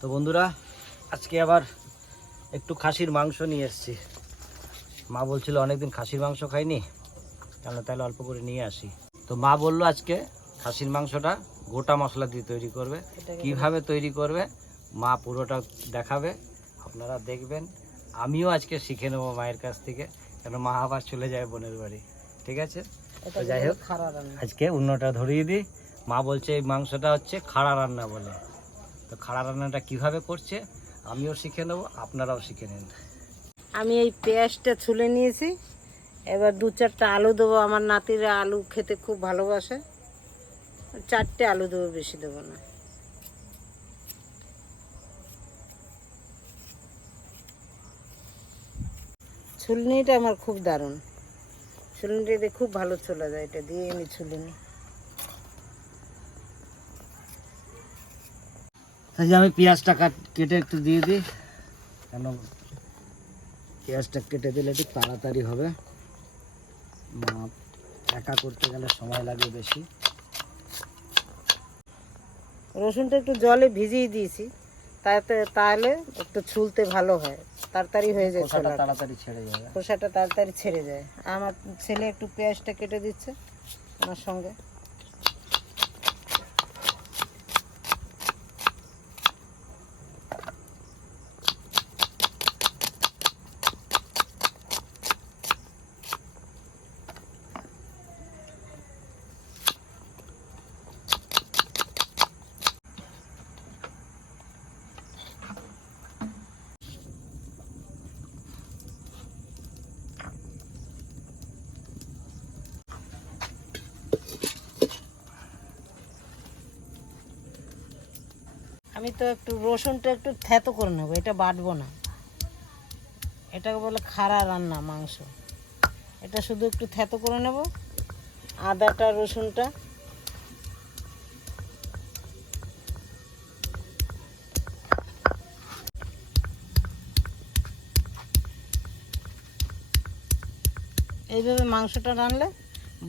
তো বন্ধুরা আজকে আবার একটু খাসির মাংস নিয়ে এসেছি। মা বলছিল অনেকদিন খাসির মাংস খাইনি কেন তাহলে অল্প করে নিয়ে আসি। তো মা বলল আজকে খাসির মাংসটা গোটা মশলা দিয়ে তৈরি করবে। কীভাবে তৈরি করবে মা পুরোটা দেখাবে আপনারা দেখবেন। আমিও আজকে শিখে নেব মায়ের কাছ থেকে কেন মা আবার চলে যায় বোনের বাড়ি। ঠিক আছে? যাই হোক আজকে অন্যটা ধরিয়ে দিই। মা বলছে এই মাংসটা হচ্ছে খাড়া রান্না বলে। তো খাড়া রান্নাটা কীভাবে করছে, আমিও শিখে নেব, আপনারাও শিখে নিন। আমি এই পেঁয়াজটা ছুলে নিয়েছি, এবার দু চারটা আলু দেবো। আমার নাতিরা আলু খেতে খুব ভালোবাসে। চারটে আলু দেবো, বেশি দেবো না। ছুলনিটা আমার খুব দারুণ। ছুলনিটা খুব ভালো চলে যায়, এটা দিয়ে আমি ছুলিনি যে আমি পেঁয়াজটা কাট কেটে একটু দিয়ে দিই। কেন? পেঁয়াজটা কেটে দিলে একটু তাড়াতাড়ি হবে। একা করতে গেলে সময় লাগে বেশি। রসুনটা একটু জলে ভিজিয়ে দিয়েছি। তাতে তাহলে একটু ছুলতে ভালো হয়। তাড়াতাড়ি হয়ে যায় খোসাটা তাড়াতাড়ি ছেড়ে যাবে খোসাটা তাড়াতাড়ি ছেড়ে যায়। আমার ছেলে একটু পেঁয়াজটা কেটে দিচ্ছে আমার সঙ্গে। আমি তো একটু রসুনটা একটু থ্যাতো করে নেব, এটা বাটবো না। এটাকে বলে খাড়া রান্না, মাংস। এটা শুধু একটু থ্যাতো করে নেব, আদাটা, রসুনটা। এইভাবে মাংসটা রানলে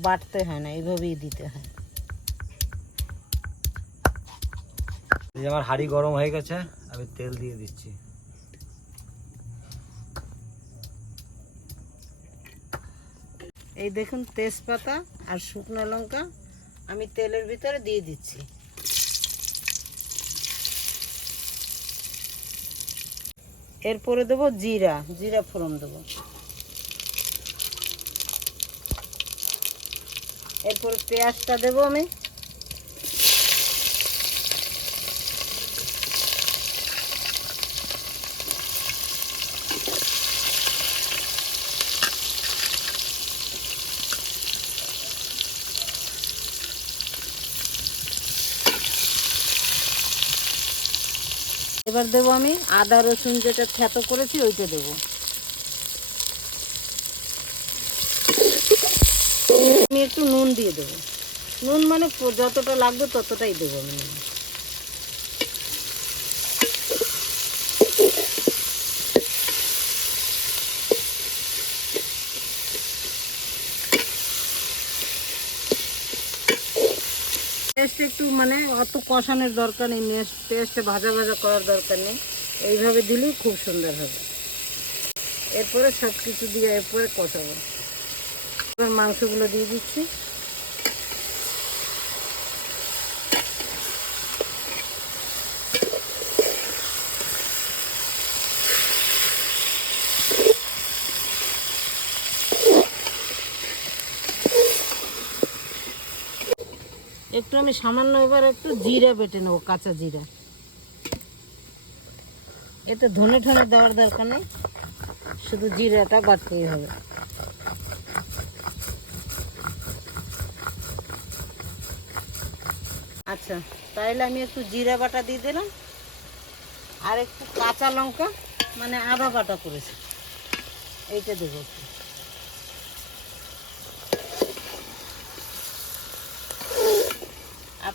বাটতে হয় না, এইভাবেই দিতে হয়। এই যে আমার হাঁড়ি গরম হয়ে গেছে, আমি তেল দিয়ে দিচ্ছি। এই দেখুন তেজপাতা আর শুকনো লঙ্কা আমি তেলের ভিতরে দিয়ে দিচ্ছি। এরপরে দেবো জিরা জিরা ফোড়ন দেবো। এরপরে পেঁয়াজটা দেবো আমি। এবার দেব আমি আদা, রসুন যেটা থ্যাতো করেছি, ওইটা দেব। আমি একটু নুন দিয়ে দেবো। নুন মানে যতটা লাগবে ততটাই দেবো আমি। পেস্ট একটু মানে অত কষানোর দরকার নেই পেস্টে ভাজা ভাজা করার দরকার নেই। এইভাবে দিলেই খুব সুন্দর হবে। এরপরে সব কিছু দিয়ে এরপরে কষাবো। এবার মাংসগুলো দিয়ে দিচ্ছি। একটু আমি সামান্য এবার একটু জিরা বেটে নেব, কাঁচা জিরা। এতে ধনে ঠনে দেওয়ার দরকার নেই, শুধু জিরাটা বাটতেই হবে। আচ্ছা তাহলে আমি একটু জিরা বাটা দিয়ে দিলাম, আর একটু কাঁচা লঙ্কা মানে আদা বাটা করেছি। এইটা দেবো।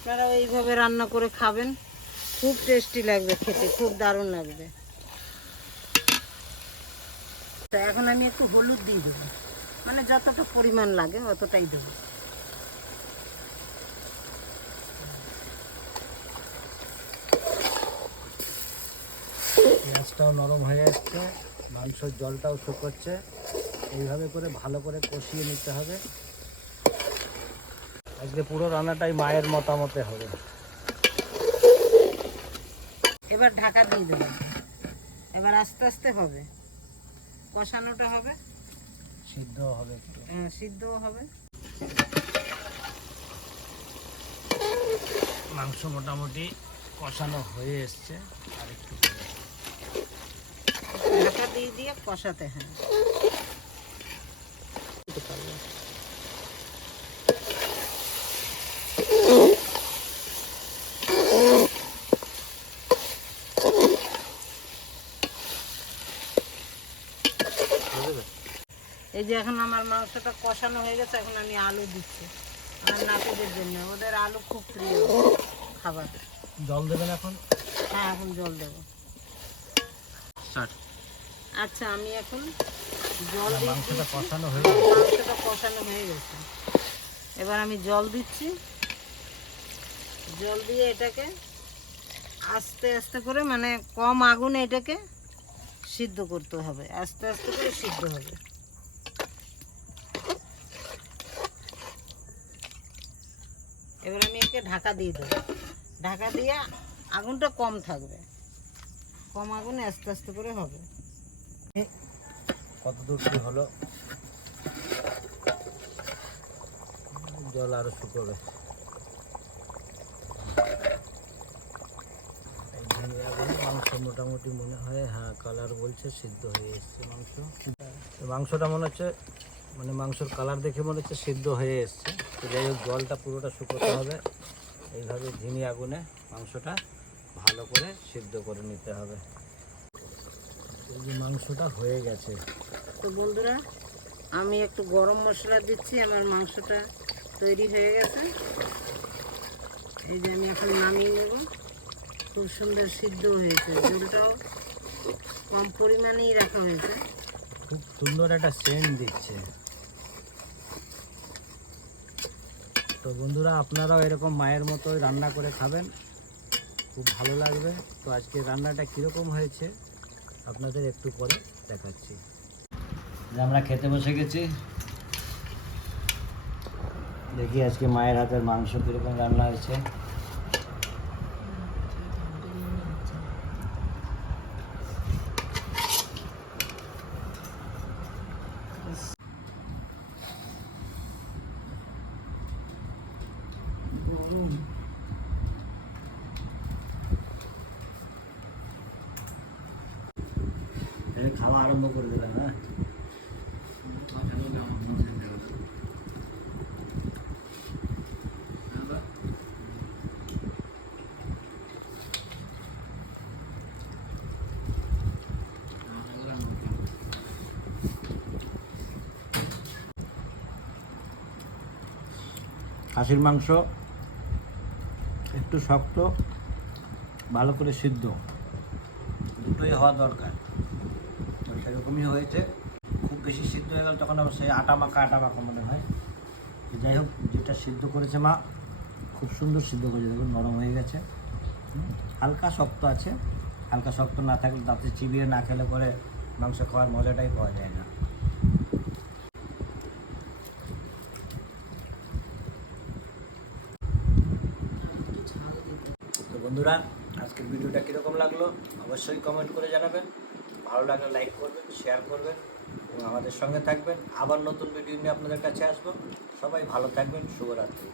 আপনারা এইভাবে রান্না করে খাবেন। খুব টেস্টি লাগবে খেতে, খুব দারুণ লাগবে। এখন আমি একটু হলুদ দিয়ে দেবো। মানে যতটা পরিমাণ লাগে অতটাই দেবো। মাছটাও নরম হয়ে যাচ্ছে মাংসর জলটাও শুকোচ্ছে। এইভাবে করে ভালো করে কষিয়ে নিতে হবে। আজকে পুরো রান্নাটাই মায়ের মতামতে হবে। এবার ঢাকা দিয়ে দেবো। এবার আস্তে আস্তে হবে। কষানোটা হবে। সিদ্ধ হবে আহ, সিদ্ধও হবে। মাংস মোটামুটি কষানো হয়ে এসছে। আর একটু ঢাকা দিয়ে দিয়ে কষাতে হয় এই যে এখন আমার মাংসটা কষানো হয়ে গেছে এখন আমি আলু দিচ্ছি। আমার নাতিদের জন্য। ওদের আলু খুব প্রিয় খাবার। জল দেবেন এখন? হ্যাঁ এখন জল দেবো। আচ্ছা আমি এখন জল মাংসটা কষানো হয়ে গেছে। মাংসটা কষানো হয়ে গেছে। এবার আমি জল দিচ্ছি। জল দিয়ে এটাকে আস্তে আস্তে করে মানে কম আগুনে এটাকে সিদ্ধ করতে হবে। আস্তে আস্তে করে সিদ্ধ হবে। একে ঢাকা দিয়ে দেবো। ঢাকা দিয়ে আগুনটা কম থাকবে। কম আগুনে আস্তে আস্তে করে হবে। কত দূর কি হলো? জল আরও শুকোবে। মোটামুটি মনে হয় হ্যাঁ কালার বলছে, সিদ্ধ হয়ে এসছে মাংস। মাংসটা মনে হচ্ছে মানে মাংসর কালার দেখে মনে হচ্ছে সিদ্ধ হয়ে এসছে। তো যাই হোক জলটা পুরোটা শুকোতে হবে। এইভাবে ঝিমি আগুনে মাংসটা ভালো করে সিদ্ধ করে নিতে হবে। এই যে মাংসটা হয়ে গেছে। তো বন্ধুরা আমি একটু গরম মশলা দিচ্ছি আমার মাংসটা তৈরি হয়ে গেছে। এই যে আমি এখন নামিয়ে নেব। খুব সুন্দর সিদ্ধ হয়েছে। ঝোলটাও কম পরিমাণেই রাখা হয়েছে। খুব সুন্দর একটা সেন্ট দিচ্ছে। তো বন্ধুরা, আপনারাও এরকম মায়ের মতোই রান্না করে খাবেন। খুব ভালো লাগবে। তো আজকে রান্নাটা কীরকম হয়েছে, আপনাদের একটু পরে দেখাচ্ছি। আমরা খেতে বসে গেছি। দেখি আজকে মায়ের হাতের মাংস কীরকম রান্না হয়েছে তাহলে খাওয়া আরম্ভ করে দিলাম হ্যাঁ? খাসির মাংস একটু শক্ত ভালো করে সিদ্ধ। দুটোই হওয়া দরকার। সেরকমই হয়েছে। খুব বেশি সিদ্ধ হয়ে গেল তখন আবার সেই আটা মাখা আটা মাখা মনে হয়। যাই হোক, যেটা সিদ্ধ করেছে মা, খুব সুন্দর সিদ্ধ করেছে, দেখুন নরম হয়ে গেছে। হালকা শক্ত আছে। হালকা শক্ত না থাকলে দাঁতে চিবিয়ে না খেলে পরে মাংস খাওয়ার মজাটাই পাওয়া যায় না। বন্ধুরা, আজকের ভিডিওটা কীরকম লাগল? অবশ্যই কমেন্ট করে জানাবেন। ভালো লাগলে লাইক করবেন শেয়ার করবেন এবং আমাদের সঙ্গে থাকবেন। আবার নতুন ভিডিও নিয়ে আপনাদের কাছে আসব। সবাই ভালো থাকবেন, শুভরাত্রি।